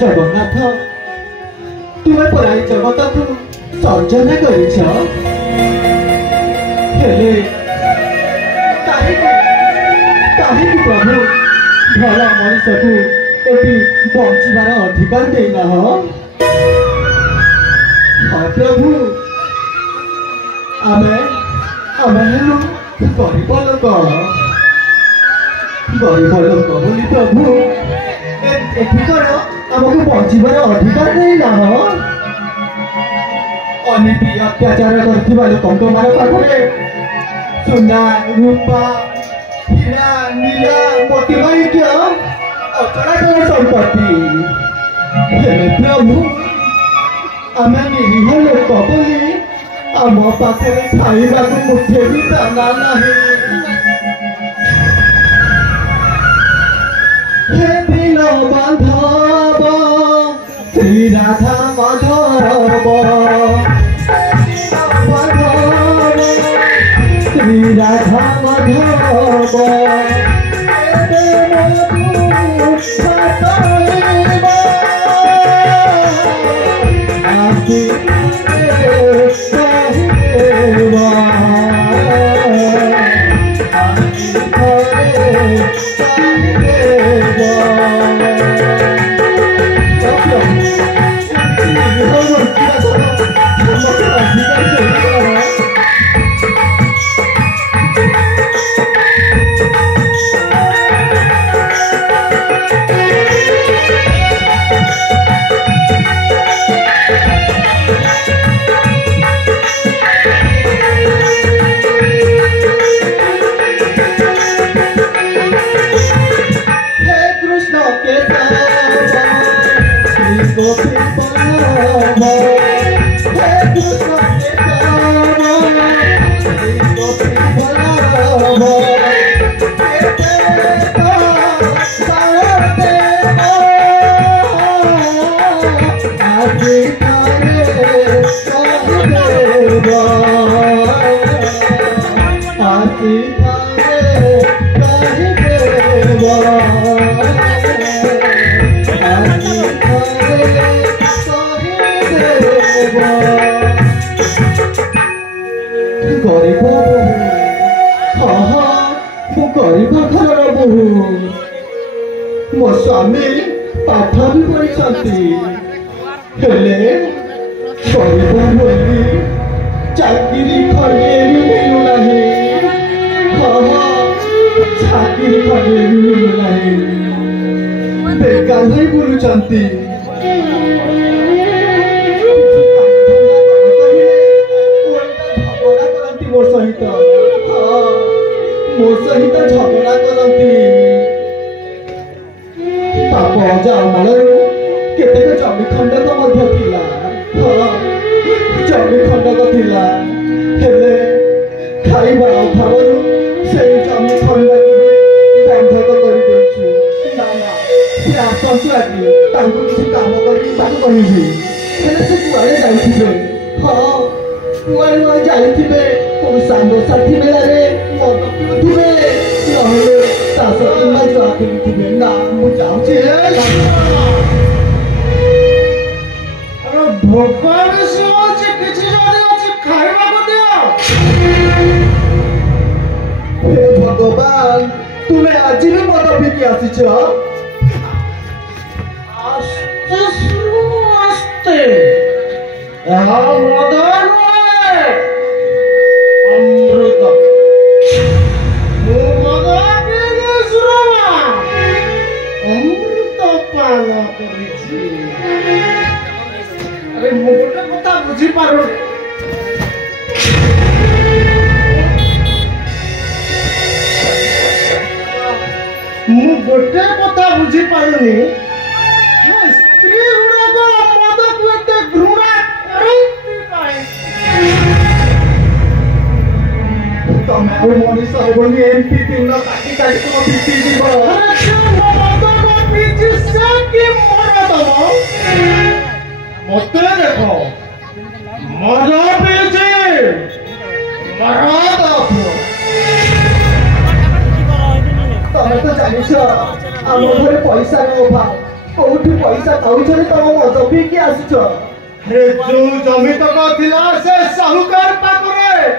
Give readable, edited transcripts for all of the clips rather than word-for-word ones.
जगन्नाथ तुम पराई जगत को सर्जना कर प्रभु भल मनीष को ये बचार अधिकार देना हाँ प्रभु आम गरीब लोक बोली प्रभु एठिकर आमको बचार अधिकार देना हाँ अनीति अत्याचार कर लोक पाखे सुना रूपा हीरा नीला मोतिमाणिक्य अचलाचल संपत्ति प्रभु आम निरीह लोक बोली आम पाखे खाइबा मुठे भी दाना नहीं हे दिन बांधव श्री राधा माधव श्री राधा माधव मो स्वामी पाठ भी पढ़ी चाकरी खंडे भी मिलूना चाकरी खंडे भी मिलूना बेकार ही बुलूं मो सहित झगड़ा करती पाप अमल केतेक जमी खंडक जमी खंडक थिला खाइबा अभाव से जमी खंडक बंधक कर आसंस लगे किसी काम करी से कुआड़े जाइए हाँ कुआड़े जाइए कोई सांग साथी मेलारे मद पिउथिबे नहले तास किंबा जुआ खेलुथिबे ना मु जाउछि अरे भोकर सोच किछि जदी अछि खाइबा को दियो हे भगवान तुमे आज भी मद पिकी आसीछ आस्ते आस्ते मद अमृत अमृत पान अरे मु गोटे कथा बुझी पारो मु गोटे कथा बुझी पारुनी स्त्री गुड़ाक मद को एते घृणा करती काहे तमे और मनीष हेबनी एमपी तीन काटी काटी को पीटी দিব अरे मद को पीटी से की मरद मते देखो मद पीटी मरद तमे तो जानिछ हम घरे पैसा नो अभाव कोठी पैसा पाउछ रे तम मद पीकी आसुछ अरे जो जमी तक थिला से साहुकार पाखरे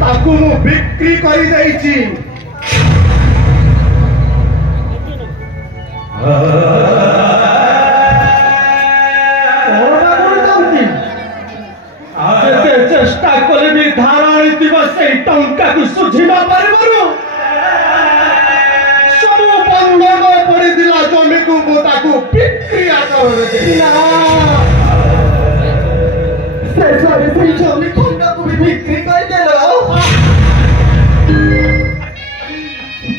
ताकू मु बिक्री करी देइची ଯେତେ ଚେଷ୍ଟା କଲେ ବି ଧାର ଆଣିଥିବା ସେଇ ଟଙ୍କାକୁ ସୁଝି ନ ପାରିବାରୁ ସବୁ ବନ୍ଧକ ପଡିଥିଲା ଜମିକୁ ମୁଁ ତାକୁ ବିକ୍ରି ଆକାରରେ ଦେଲି ଶେଷରେ ସେଇ ଜମି ଖଣ୍ଡକୁ ବି ବିକ୍ରି କରିଦେଲ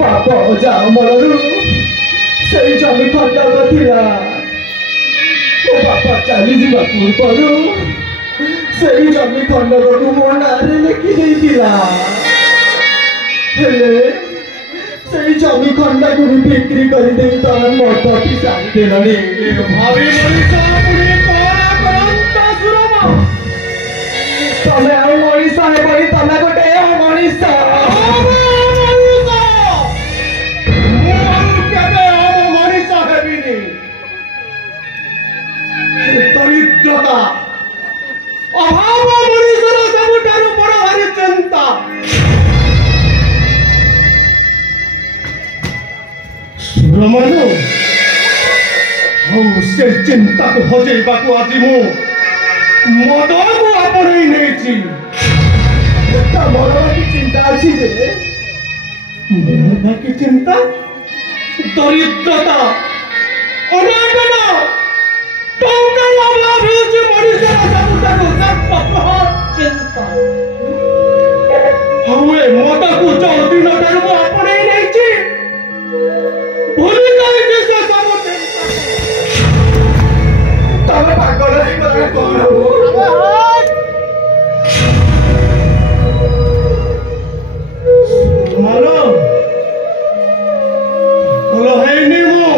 ବାପ ଅଜା ଅମଳରୁ ସେଇ ଜମି ଖଣ୍ଡକ ଥିଲା ମୋ ବାପା ଚାଲିଯିବା ପୂର୍ବରୁ ସେଇ ଜମି ଖଣ୍ଡକକୁ ମୋ ନାଁରେ ଲେଖି ଦେଇଥିଲା ହେଲେ ସେଇ ଜମି ଖଣ୍ଡକୁ ବି ବିକ୍ରି କରିଦେଇ ତମେ ମଦ ପି ସାରିଦେଲଣି ଭାବି ମଣିଷ ପୁଣି କଣ କରନ୍ତା ସୁରମା ତମେ ଆଉ ମଣିଷ ହେବନି ତମେ ଗୋଟେ ଅମଣିଷ दरिद्रता अभाव मनुष्यर सबुठारु बड़ भारी चिंता सुरमनु से चिंता को हजेबा को आज मु मद को आपणे नेछि तमर की चिंता अछि जे मोर की चिंता दरिद्रता अनाटन टंका अभाव हेउछि मनुष्यर सबुठारु चिंता हवे मद को चौदिन ठारु मु आपणे नेछि भूली जाइछि से सब तमे पागल हे गला कोन हो मानो कलो हेनी मु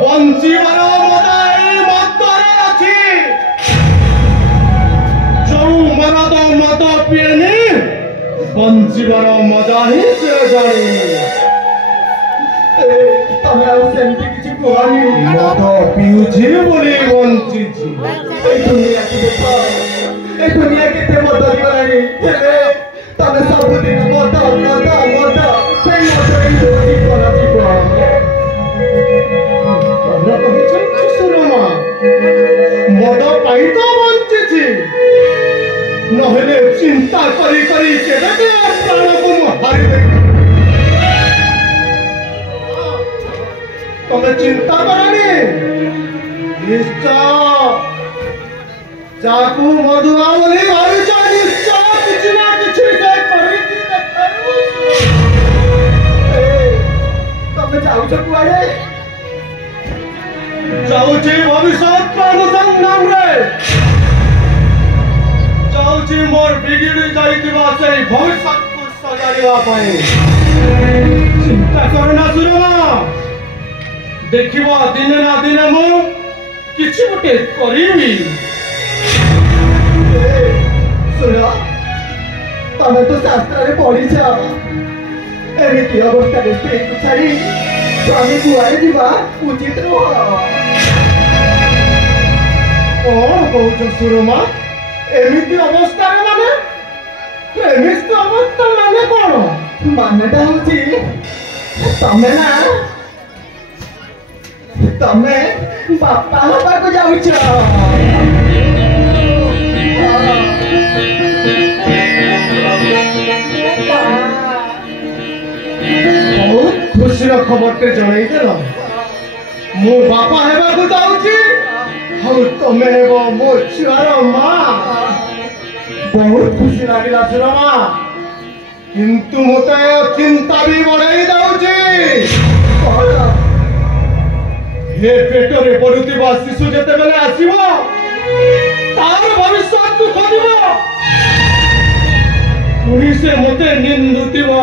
बंसीवर मजा ए मतरे अछि जो मरद मद पिएनी बंसीवर मजा ही से जानी तमे ଆଉ ସେମିତି କିଛି କୁହନି मद पिउछि बोली बंचिछि এই দুনিয়া কি দেখো এই দুনিয়া কেତେ ବଦଳିଗଲାଣି ହେଲେ ତମେ ସବୁଦିନ ମଦ ମଦ ମଦ ସେଇ ମଦରେ ଦୋଷୀ କରାଯିବ ତମେ କହିଛ ସୁରମା ମଦ ପାଇଁ ତ ବଞ୍ଚିଛି ନହେଲେ ଚିନ୍ତା କରି କରି କେବେ ପ୍ରାଣକୁ ମୁଁ ହାରିଦେବି ତମେ ଚିନ୍ତା କରନି ନିଶ୍ଚୟ ଯାହାକୁ ମଧୁଆ ବୋଲି ଭାବିଛ ନିଶ୍ଚୟ କିଛି ନା କିଛି ସେ କରିକି ଦେଖାଇବ ତମେ ଯାଉଛ କୁଆଡେ ଯାଉଛି ଭବିଷ୍ୟତ ଅନୁସନ୍ଧାନରେ ଯାଉଛି ମୋର ବିଗିଡ଼ି ଯାଇଥିବା ସେଇ ଭବିଷ୍ୟତକୁ ସଜାଡ଼ିବା ପାଇଁ ଚିନ୍ତା କରନା ସୁରମା ଦେଖିବ ଦିନେ ନା ଦିନେ ମୁଁ କିଛି ଗୋଟେ କରିବି ଶୁଣ ତମେ ତ ଶାସ୍ତ୍ରରେ ପଢିଛ ଏମିତି ଅବସ୍ଥାରେ ସ୍ତ୍ରୀକୁ ଛାଡି ସ୍ୱାମୀ କୁଆଡେ ଯିବା ଉଚିତ ନୁହଁ କଣ କହୁଛ ସୁରମା ଏମିତି ଅବସ୍ଥାରେ ମାନେ ଏମିତି ଅବସ୍ଥା ମାନେ କଣ ମାନେଟା ହଉଛି ତମେ ନା ତମେ ବାପା ହବାକୁ ଯାଉଛ ବହୁତ ଖୁସିର ଖବରଟେ ଜଣେଇଦେଲ ମୁଁ ବାପା ହେବାକୁ ଯାଉଛି ଆଉ ତମେ ହେବ ମୋ ଛୁଆର ମା ବହୁତ ଖୁସି ଲାଗିଲା ସୁରମା କିନ୍ତୁ ମୋତେ ଚିନ୍ତା ବି ବଢେଇ ଦଉଛି हे पेटरे पड़ुवा शिशु जिते बेले आसीबो तार भविष्य खोजिबो पुणी से मते निंदुतिबो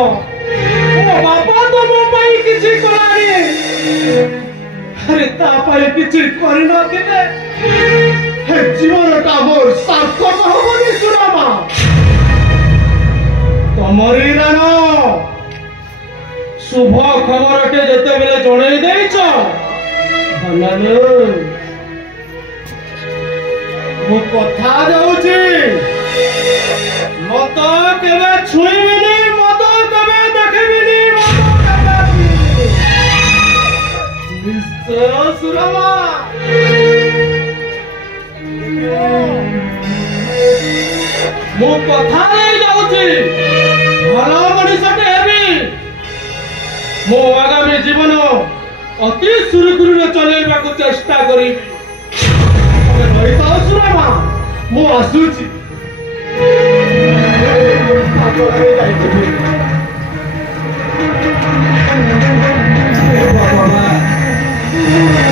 मो बापा तो मो पाई किछि कलानी अरे ता पाई किछि करि न दिने हे जीवनटा मोर सार्थक होबनी सुरामा तमरी नानो शुभ खबरटे जते बेले जणै देइछ भलालो मो कथा जाउची मत केबे छुईबिनी मत केबे देखिबिनी मत केबे निश्चय सुरमा मो कथा नहीं जाउची भलो मनुष्यटे हेबी मो आगामी जीवन अति सुरखुरु चलेबा को चेष्टा करी रही तो सुरमा मो आसुची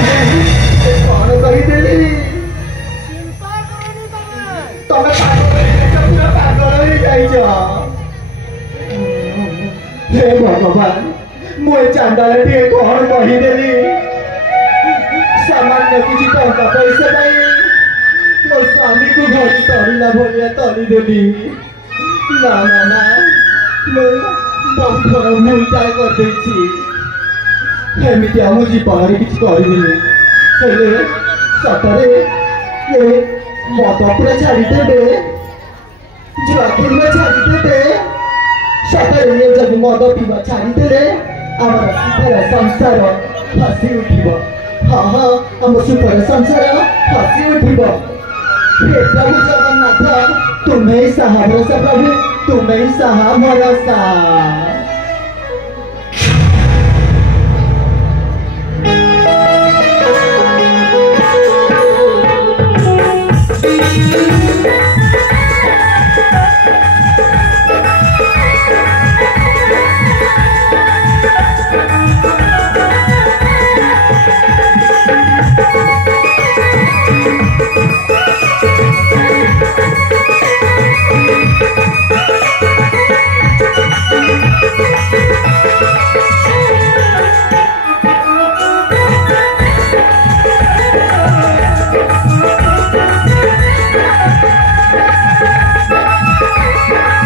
कौन कहीदेली तमे पूरा पागल हो जाइछ हे भगवान मो चांदाले टे कौन कहीदेली सामान्य किसी टंका पैसा नहीं मो स्वामी को घर तड़ीला भलिया तड़ी देली ना ना ना मो बहुत बड़ भूलटा कर देछि एमिति आम जीवन किसी करबिनी हेले सतरे ये मत पूरा छाड़ीदेवे जुआ खेलवा छाड़ीदेवे सतरे ये जब मद पीवा छाड़ीदेले आमर सुखर संसार हसी उठिब हाँ हाँ आम सुखर संसार हसी उठिब हे प्रभु जगन्नाथ तुम्हें साहा भरोसा प्रभु तुम्हें साहा भरोसा